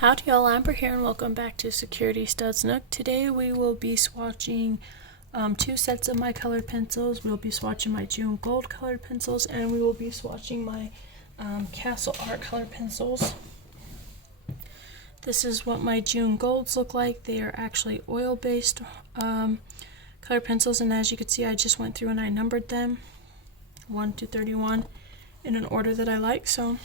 Howdy y'all, Umber here and welcome back to Security Studs Nook. Today we will be swatching two sets of my colored pencils. We'll be swatching my June Gold colored pencils and we will be swatching my Castle Art colored pencils. This is what my June Golds look like. They are actually oil-based colored pencils, and as you can see I just went through and I numbered them 1 to 31 in an order that I like. So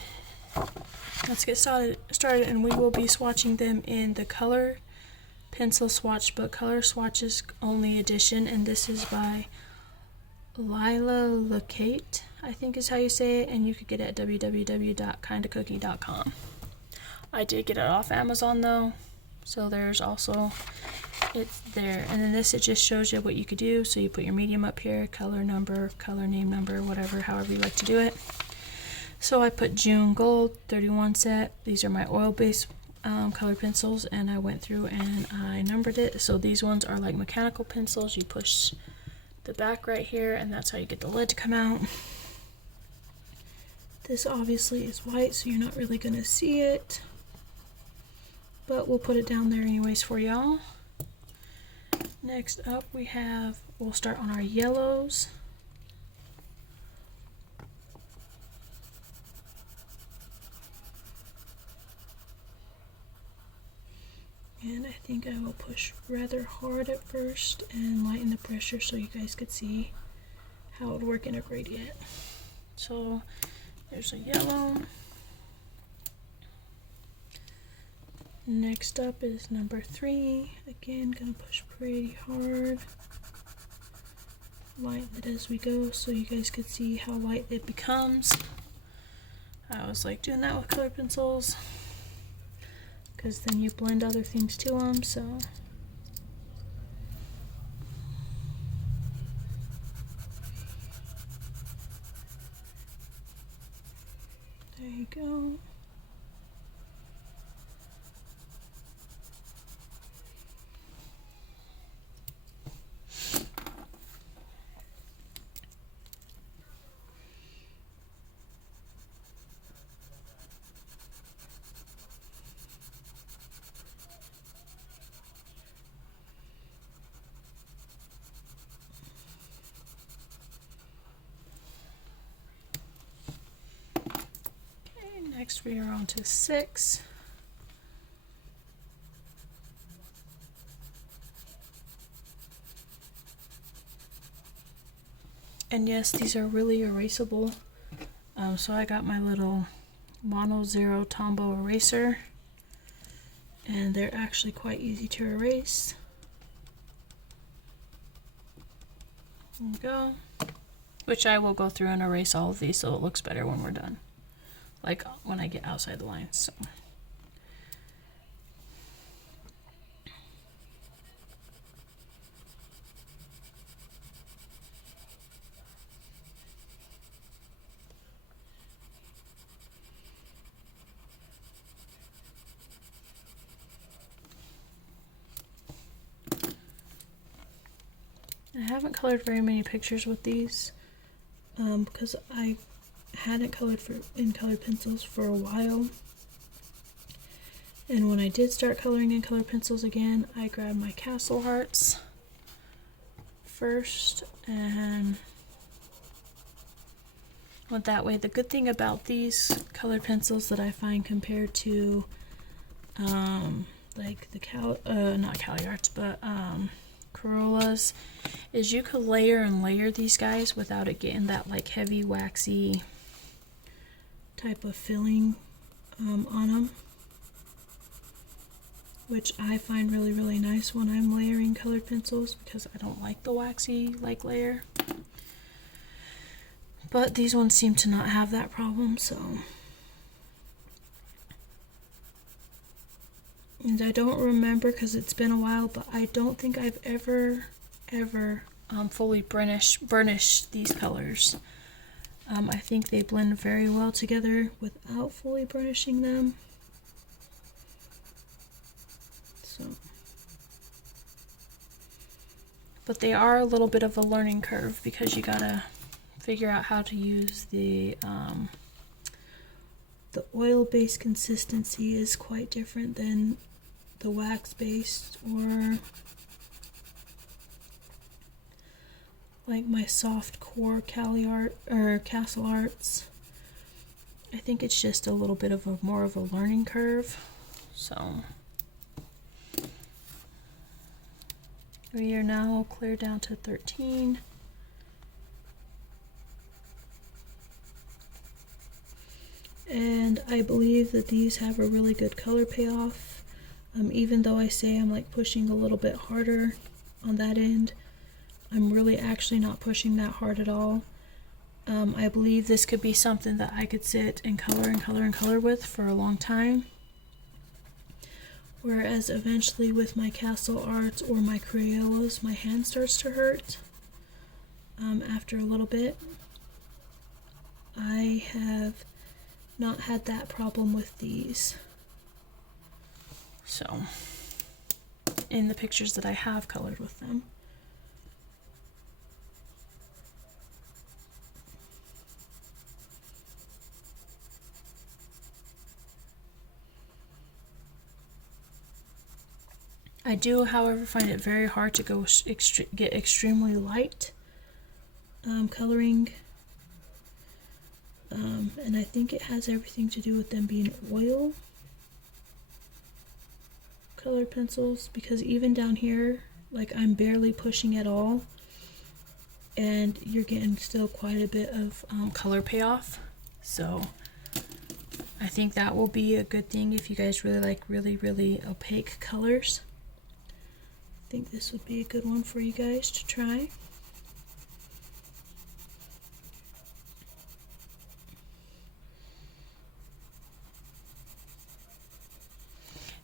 let's get started, and we will be swatching them in the Color Pencil Swatch Book, Color Swatches Only Edition, and this is by Lila Lacate, I think is how you say it, and you could get it at www.kindacookie.com. I did get it off Amazon though, so there's also, it's there. And then this, it just shows you what you could do. So you put your medium up here, color number, color name number, whatever, however you like to do it. So I put June Gold 31 set. These are my oil-based colored pencils, and I went through and I numbered it. So these ones are like mechanical pencils. You push the back right here, and that's how you get the lid to come out. This obviously is white, so you're not really going to see it, but we'll put it down there anyways for y'all. Next up we'll start on our yellows. And I think I will push rather hard at first and lighten the pressure so you guys could see how it would work in a gradient. So there's a yellow. Next up is number 3. Again, gonna push pretty hard. Lighten it as we go so you guys could see how light it becomes. I always like doing that with colored pencils, because then you blend other things to them. So there you go. Next we are on to 6. And yes, these are really erasable. So I got my little Mono Zero Tombow eraser, and they're actually quite easy to erase. There we go. Which I will go through and erase all of these so it looks better when we're done, like when I get outside the lines. So I haven't colored very many pictures with these because I hadn't colored in colored pencils for a while, and when I did start coloring in colored pencils again, I grabbed my Castle Hearts first and went that way. The good thing about these colored pencils that I find compared to like the not Cali Arts, but Corollas, is you could layer and layer these guys without it getting that like heavy waxy type of filling on them, which I find really, really nice when I'm layering colored pencils, because I don't like the waxy like layer. But these ones seem to not have that problem. So, and I don't remember because it's been a while, but I don't think I've ever fully burnished these colors. I think they blend very well together without fully burnishing them. So, but they are a little bit of a learning curve because you gotta figure out how to use the the oil-based consistency is quite different than the wax-based or like my soft core Castle Arts. I think it's just a little bit of more of a learning curve. So we are now clear down to 13. And I believe that these have a really good color payoff. Even though I say I'm like pushing a little bit harder on that end, I'm really actually not pushing that hard at all. I believe this could be something that I could sit and color and color and color with for a long time. Whereas eventually with my Castle Arts or my Crayolas, my hand starts to hurt after a little bit. I have not had that problem with these. So, in the pictures that I have colored with them. I do, however, find it very hard to get extremely light coloring. And I think it has everything to do with them being oil colored pencils, because even down here, like, I'm barely pushing at all, and you're getting still quite a bit of color payoff. So I think that will be a good thing if you guys really like really opaque colors. I think this would be a good one for you guys to try.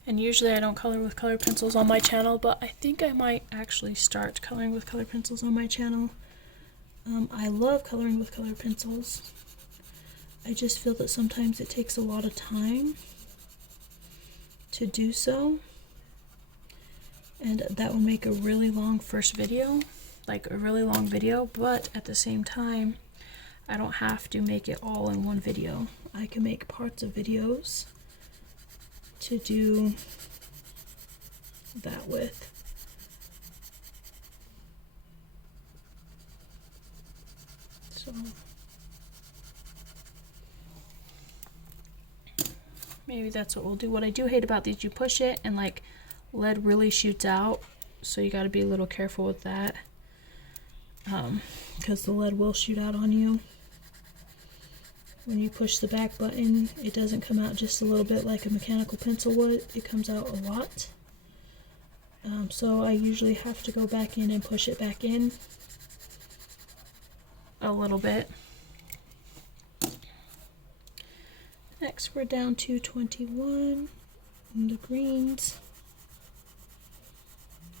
And usually I don't color with colored pencils on my channel, but I think I might actually start coloring with colored pencils on my channel. I love coloring with colored pencils. I just feel that sometimes it takes a lot of time to do so. And that would make a really long first video, like a really long video, but at the same time, I don't have to make it all in one video. I can make parts of videos to do that with. So maybe that's what we'll do. What I do hate about these, you push it and like lead really shoots out, so you got to be a little careful with that, because the lead will shoot out on you. When you push the back button, it doesn't come out just a little bit like a mechanical pencil would, it comes out a lot. So I usually have to go back in and push it back in a little bit. Next we're down to 21 in the greens.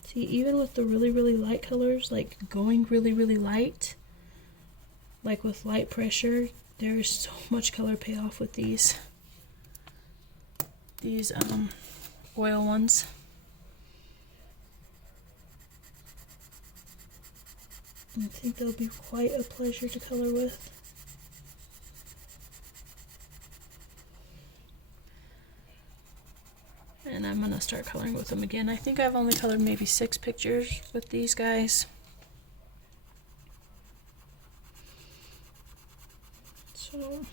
See, even with the really light colors, like going really light, like with light pressure, there is so much color payoff with these oil ones. I think they'll be quite a pleasure to color with. And I'm gonna start coloring with them again. I think I've only colored maybe 6 pictures with these guys. So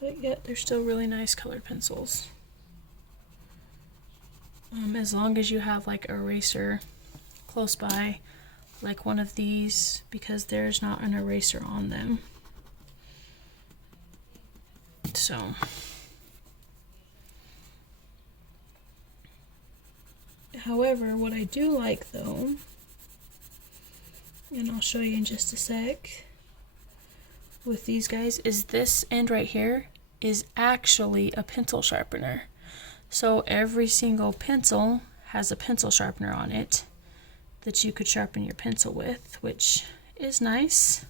but yet they're still really nice colored pencils. As long as you have like an eraser close by, like one of these, because there's not an eraser on them. So however, what I do like though, and I'll show you in just a sec, with these guys, is this end right here is actually a pencil sharpener. So every single pencil has a pencil sharpener on it that you could sharpen your pencil with, which is nice.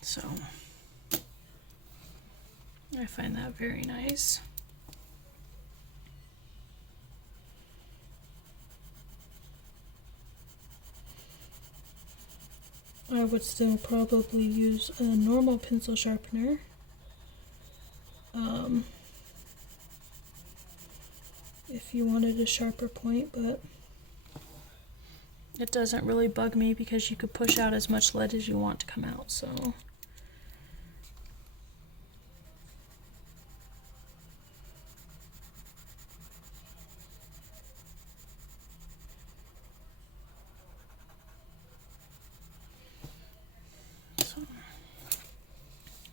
So I find that very nice. I would still probably use a normal pencil sharpener. If you wanted a sharper point, but it doesn't really bug me because you could push out as much lead as you want to come out, so.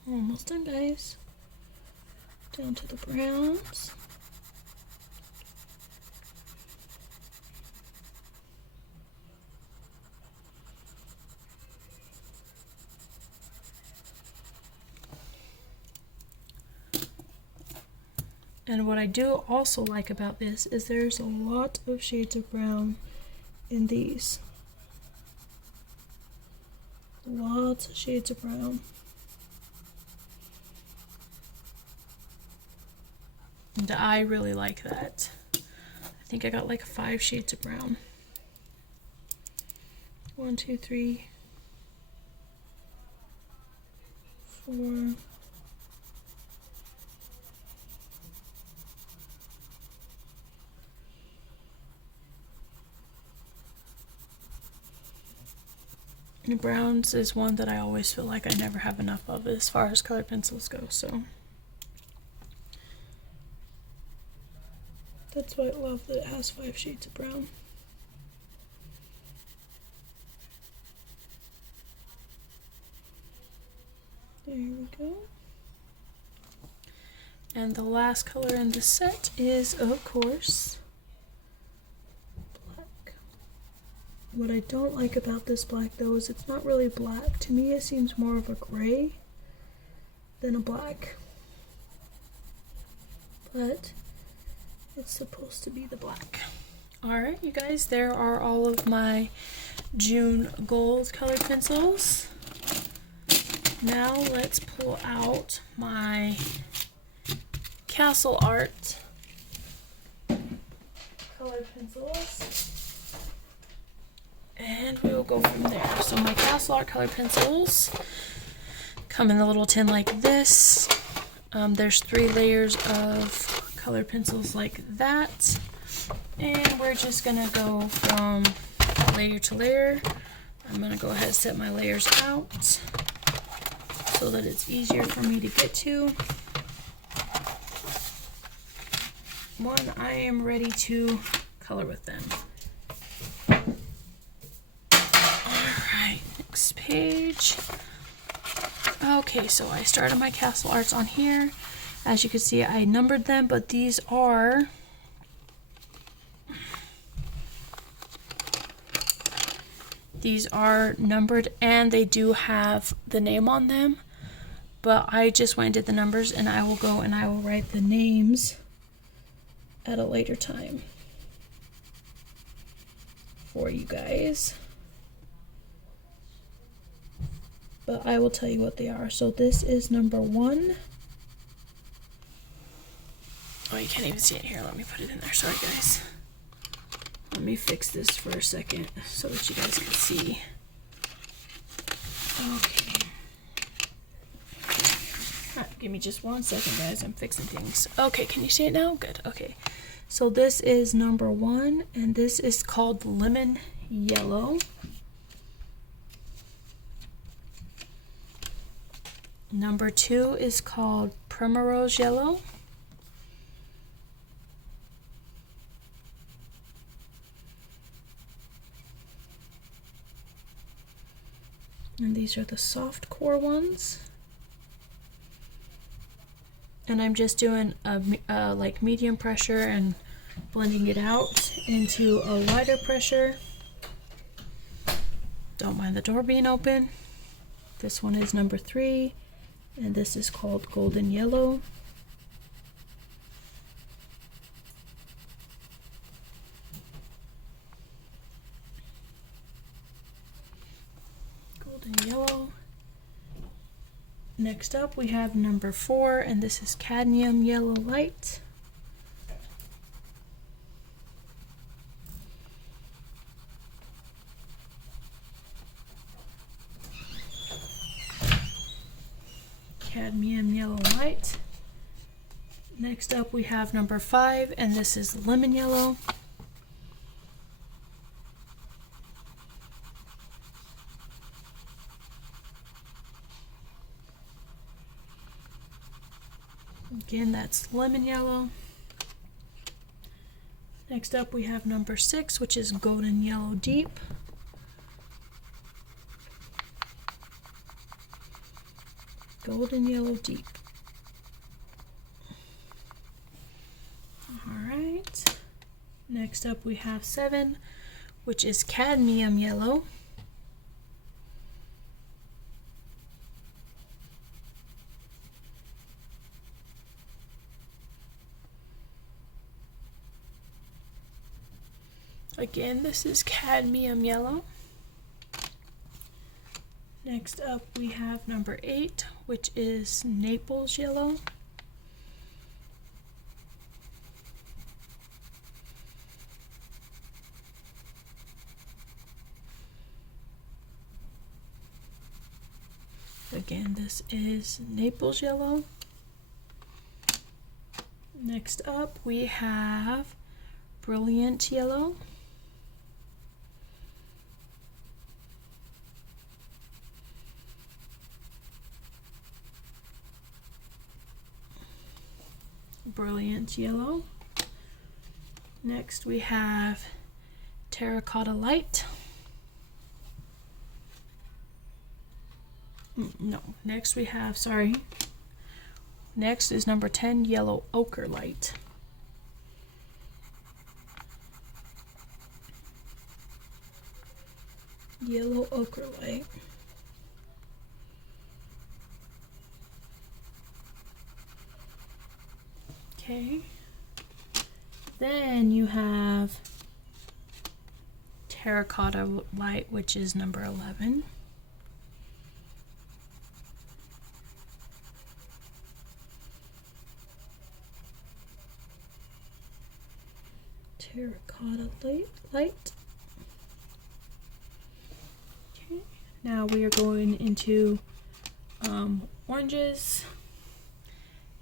Almost done, guys. Down to the browns. And what I do also like about this is there's a lot of shades of brown in these. Lots of shades of brown. And I really like that. I think I got like 5 shades of brown. 1, 2, 3, 4. And browns is one that I always feel like I never have enough of as far as colored pencils go, so. That's why I love that it has 5 shades of brown. There we go. And the last color in the set is, of course, black. What I don't like about this black, though, is it's not really black. To me, it seems more of a gray than a black. But it's supposed to be the black. Alright, you guys, there are all of my June gold colored pencils. Now let's pull out my Castle Art colored pencils. And we will go from there. So my Castle Art colored pencils come in a little tin like this. There's 3 layers of colored pencils like that, and we're just gonna go from layer to layer. I'm gonna go ahead and set my layers out so that it's easier for me to get to. One, I am ready to color with them. Alright, next page. Okay, so I started my Castle Arts on here. As you can see, I numbered them, but these are numbered and they do have the name on them, but I just went and did the numbers, and I will go and I will write the names at a later time for you guys. But I will tell you what they are. So this is number 1. Oh, you can't even see it here. Let me put it in there. Sorry, guys. Let me fix this for a second so that you guys can see. Okay. Right, give me just 1 second, guys. I'm fixing things. Okay, can you see it now? Good. Okay. So this is number 1, and this is called Lemon Yellow. Number 2 is called Primrose Yellow. And these are the soft core ones. And I'm just doing a like medium pressure and blending it out into a lighter pressure. Don't mind the door being open. This one is number 3, and this is called Golden Yellow. Yellow. Next up we have number 4, and this is Cadmium Yellow Light. Cadmium Yellow Light. Next up we have number 5, and this is Lemon Yellow. Again, that's Lemon Yellow. Next up we have number 6, which is Golden Yellow Deep. Golden Yellow Deep. Alright. Next up we have 7, which is Cadmium Yellow. Again, this is Cadmium Yellow. Next up we have number 8, which is Naples Yellow. Again, this is Naples Yellow. Next up we have Brilliant Yellow. Brilliant Yellow. Next we have Terracotta Light. No, next we have, next is number 10, Yellow Ochre Light. Yellow Ochre Light. Okay. Then you have Terracotta Light, which is number 11. Terracotta Light. Okay. Now we are going into oranges.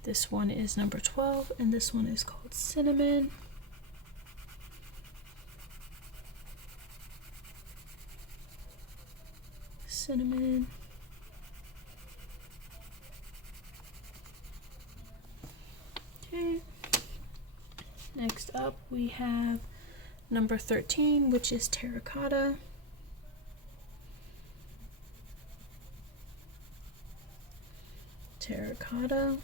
This one is number 12, and this one is called Cinnamon. Cinnamon. Okay. Next up we have number 13, which is Terracotta. Terracotta.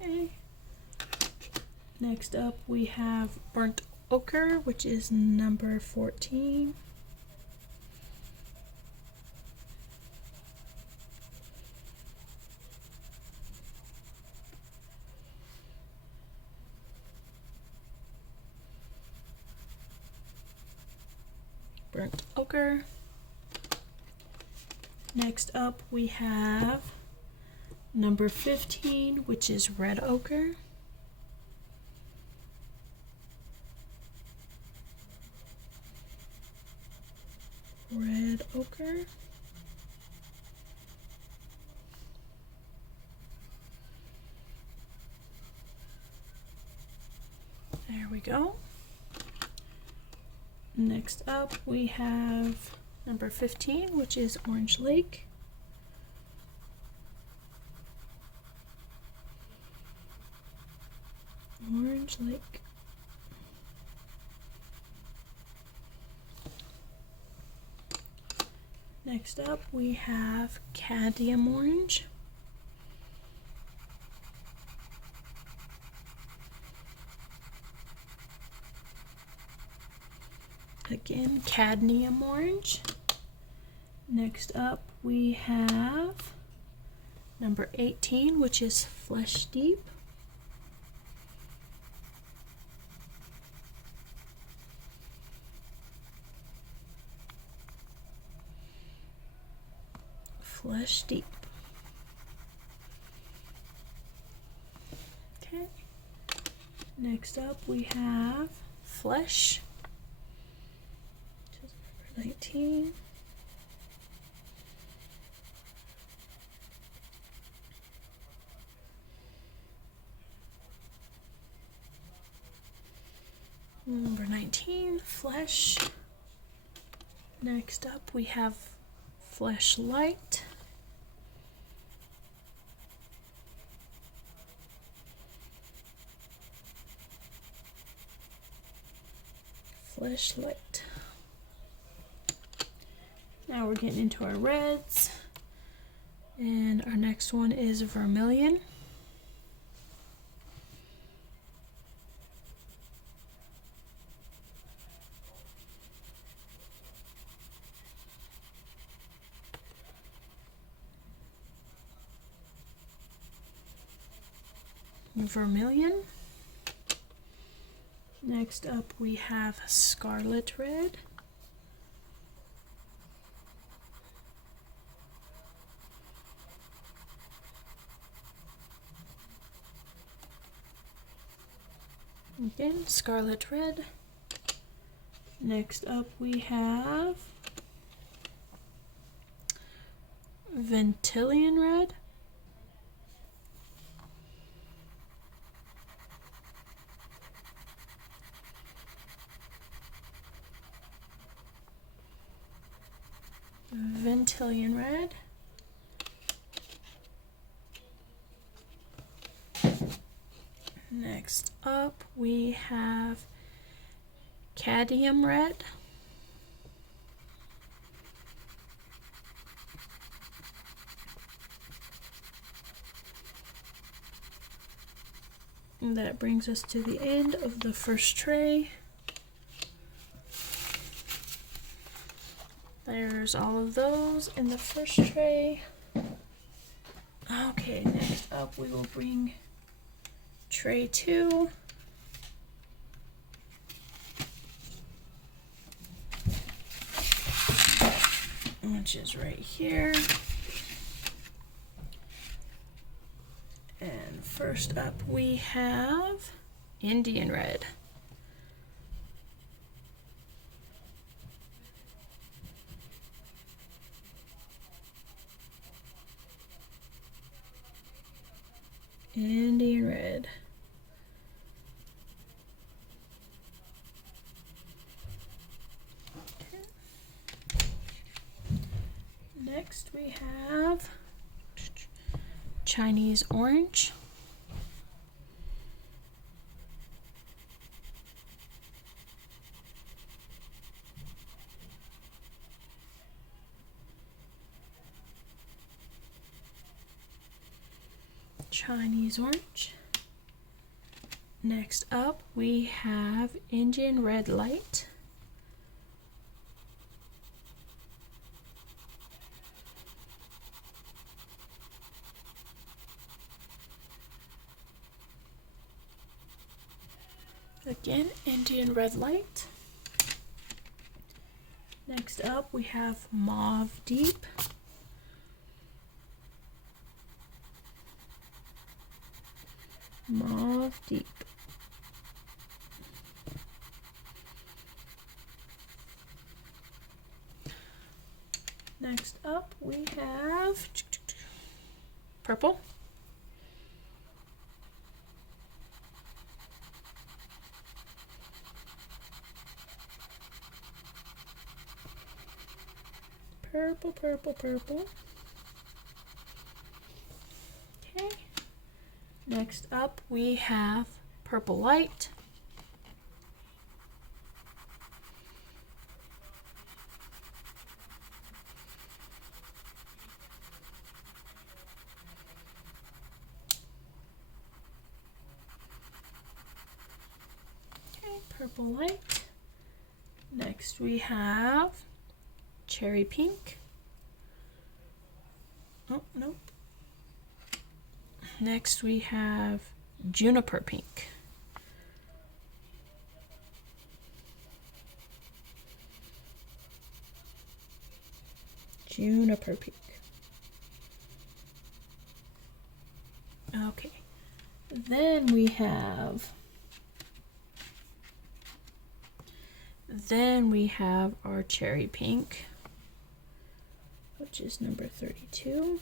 Okay. Next up we have Burnt Ochre, which is number 14. Burnt Ochre. Next up we have number 15, which is Red Ochre. Red Ochre. There we go. Next up we have number 15, which is Orange Lake. Orange Lake. Next up we have Caddium Orange. Again, Cadmium Orange. Next up we have number 18, which is Flesh Deep. Flesh Deep. Okay. Next up we have Flesh. 19. Number 19, Flesh. Next up we have Flesh Light. Flesh Light. Now we're getting into our reds. And our next one is Vermilion. Vermilion. Next up we have Scarlet Red. Again, Scarlet Red. Next up we have Vermilion Red. Vermilion Red. Next up we have Caddium Red. And that brings us to the end of the first tray. There's all of those in the first tray. Okay, next up we will bring tray 2. Which is right here. And first up we have Indian Red. Indian Red. Okay. Next we have Chinese Orange. Chinese Orange. Next up we have Indian Red Light. Again, Indian Red Light. Next up we have Mauve Deep. Mauve Deep. Next up we have purple. Purple, purple, purple. Okay. Next up we have Purple Light. Okay, Purple Light. Next we have Cherry Pink. Oh, nope. Next we have Juniper Pink. Juniper Pink. Okay. Then we have Then we have our cherry pink, which is number 32.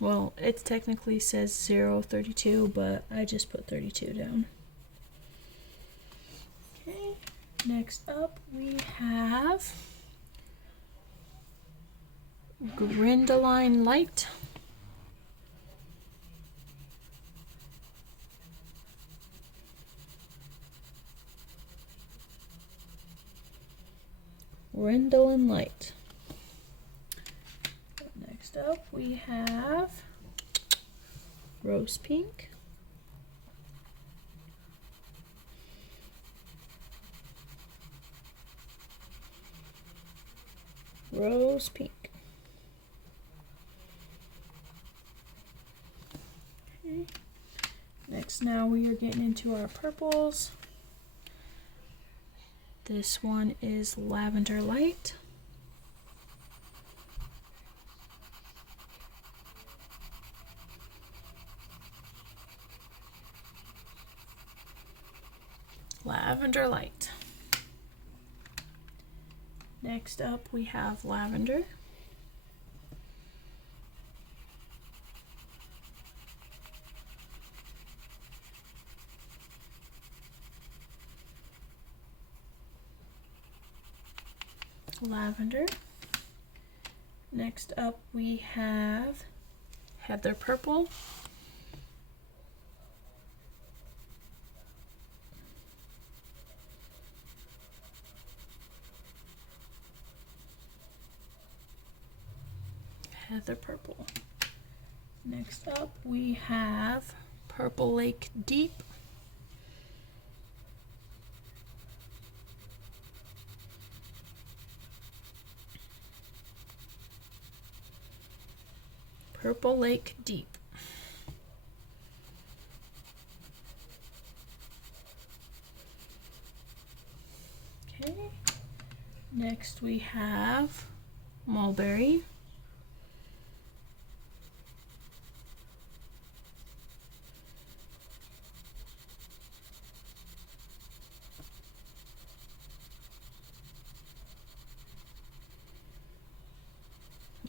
Well, it technically says 032, but I just put 32 down. Okay, next up we have Indigo Light. Indigo Light. Next up we have Rose Pink. Rose Pink. Okay. Next, now we are getting into our purples. This one is Lavender Light. Lavender Light. Next up we have Lavender. Lavender. Next up we have Heather Purple. Heather Purple. Next up we have Purple Lake Deep. Purple Lake Deep. Okay. Next we have Mulberry.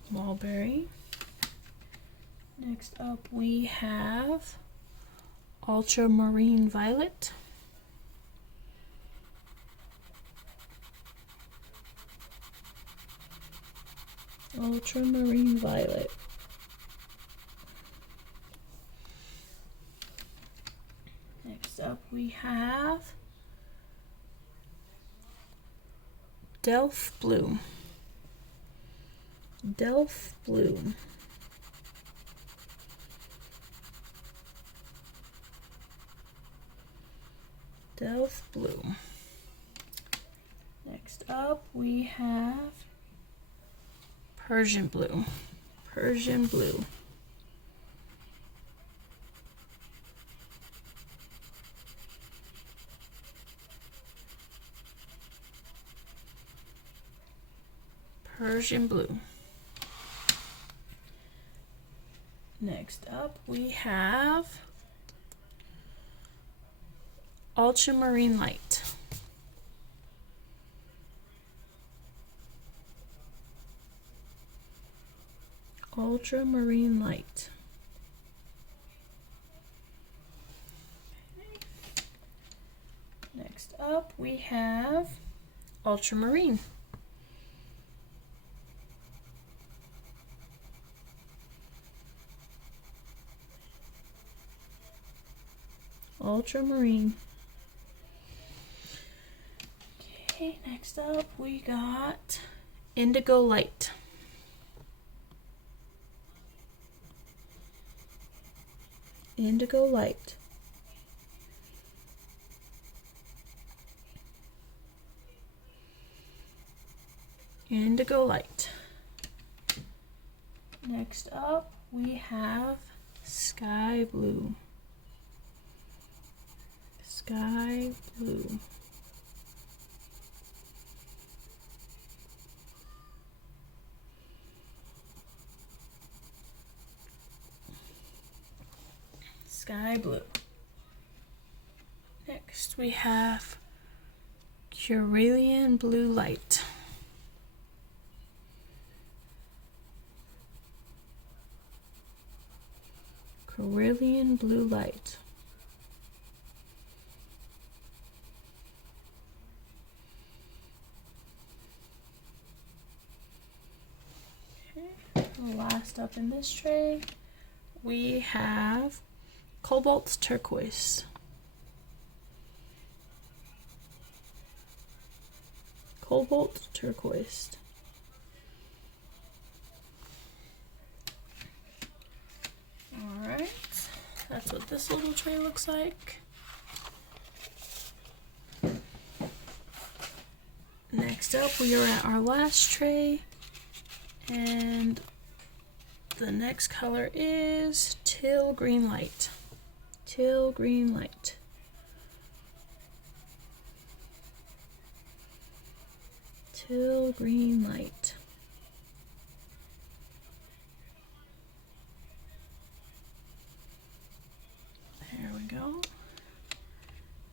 Mulberry. Next up we have Ultramarine Violet. Ultramarine Violet. Next up we have Delph Blue. Delph Blue. Delph Blue. Next up we have Persian Blue. Persian Blue. Persian Blue. Next up we have Ultramarine Light. Ultramarine Light. Next up we have Ultramarine. Ultramarine. Okay, next up we got Indigo Light. Indigo Light. Indigo Light. Next up we have Sky Blue. Sky Blue. sky blue. Next we have Cerulean Blue Light. Cerulean Blue Light. Okay, last up in this tray, we have Cobalt Turquoise. Cobalt Turquoise. Alright, that's what this little tray looks like. Next up, we are at our last tray, and the next color is Teal Green Light. Teal Green Light. Teal Green Light. There we go.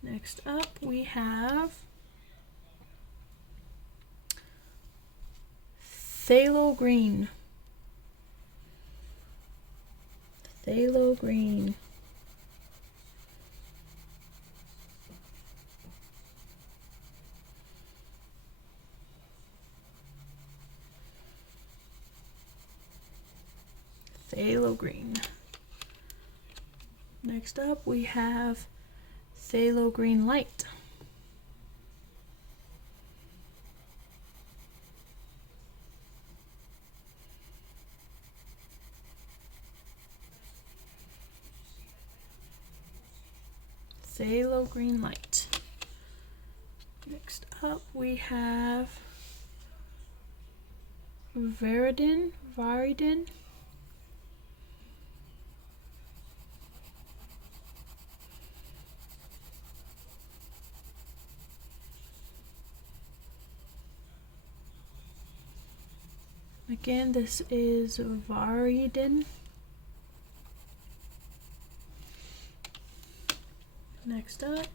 Next up we have Phthalo Green. Phthalo Green. Phthalo Green. Next up we have Phthalo Green Light. Phthalo Green Light. Next up we have Verde. Again, this is Verde. Next up,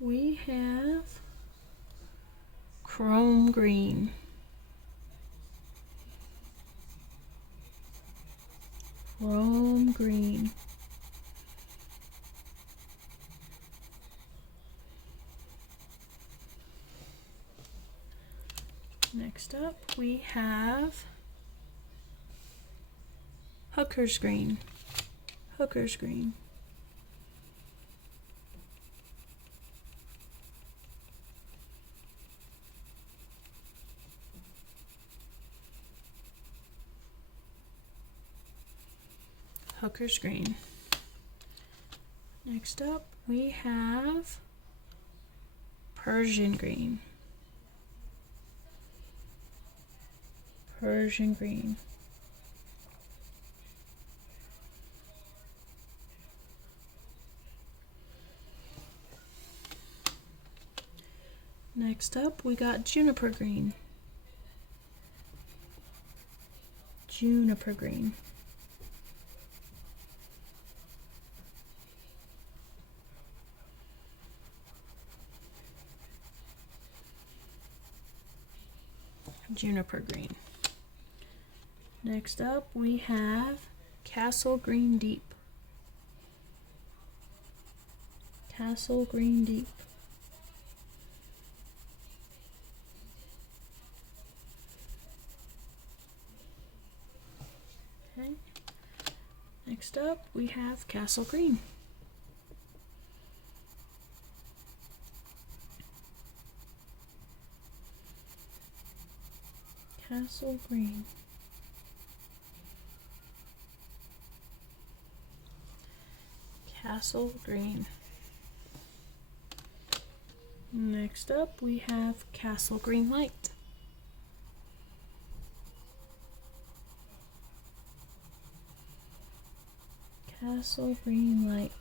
we have Chrome Green. Chrome Green. Next up, we have Hooker's Green. Hooker's Green. Hooker's Green. Next up, we have Persian Green. Persian Green. Next up, we got Juniper Green. Juniper Green. Juniper Green. Next up, we have Castle Green Deep. Castle Green Deep. Okay. Next up, we have Castle Green. Castle Green. Castle Green. Next up, we have Castle Green Light. Castle Green Light.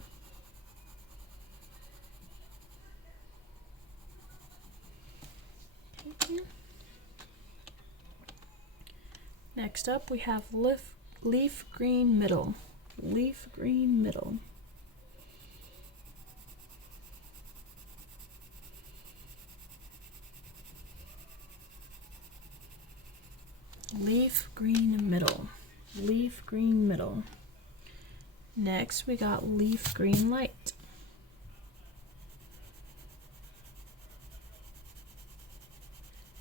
Okay. Next up, we have Leaf Green Middle. Leaf Green Middle. Leaf green middle. Leaf green middle. Next we got leaf green light.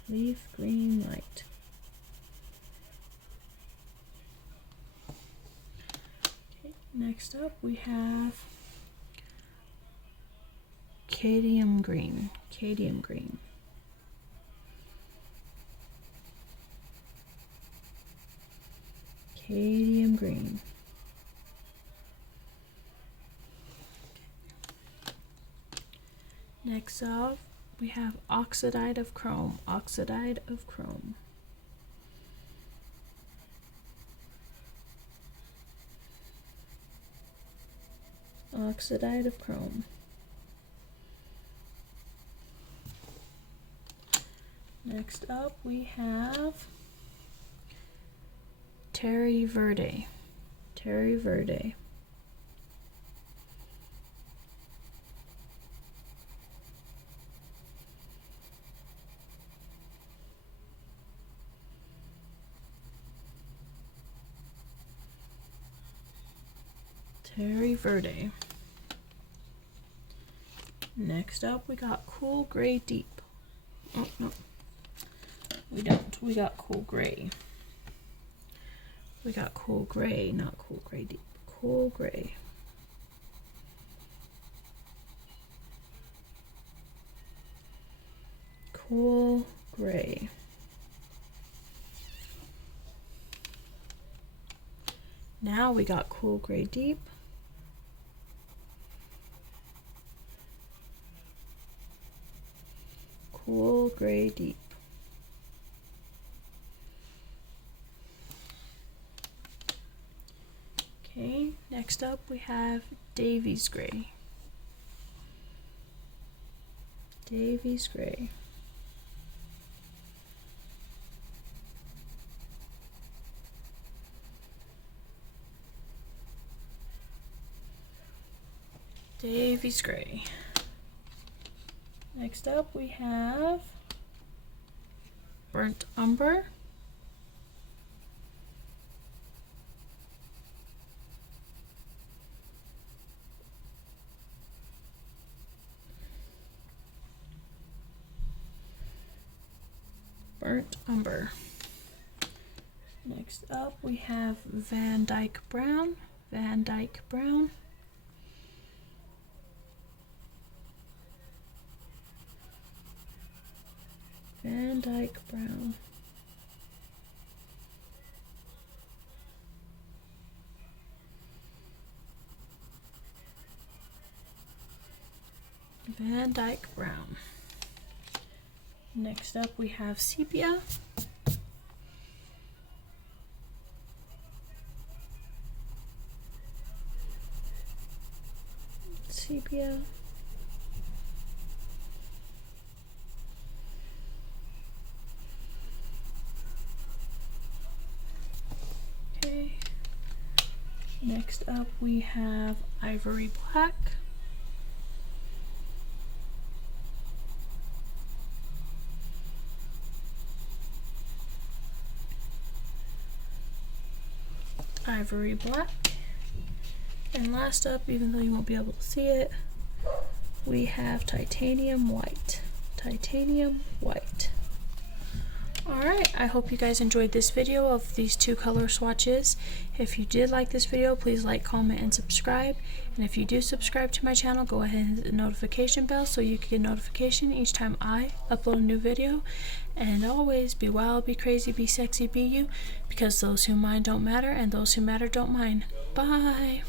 Leaf green light. Okay, next up we have Caddium green. Caddium green. Kdm Green. Next up, we have Oxide of Chrome. Oxide of Chrome. Oxide of Chrome. Next up, we have Terry Verde. Terry Verde. Terry Verde. Next up, we got Cool Gray Deep. Oh, no. We don't. We got Cool Gray. We got Cool Gray, not Cool Gray Deep. Cool Gray. Cool Gray. Now we got Cool Gray Deep. Cool Gray Deep. Okay, next up we have Davies Gray. Davies Gray. Davies Gray. Next up we have Burnt Umber. Burnt Umber. Next up we have Dyke Brown. Dyke Brown. Dyke Brown. Dyke Brown. Next up we have Sepia. Sepia. Okay. Next up we have Ivory Black. Ivory Black. And last up, even though you won't be able to see it, we have Titanium White. Titanium White. Alright, I hope you guys enjoyed this video of these two color swatches. If you did like this video, please like, comment, and subscribe. And if you do subscribe to my channel, go ahead and hit the notification bell so you can get notification each time I upload a new video. And always be wild, be crazy, be sexy, be you, because those who mind don't matter and those who matter don't mind. Bye!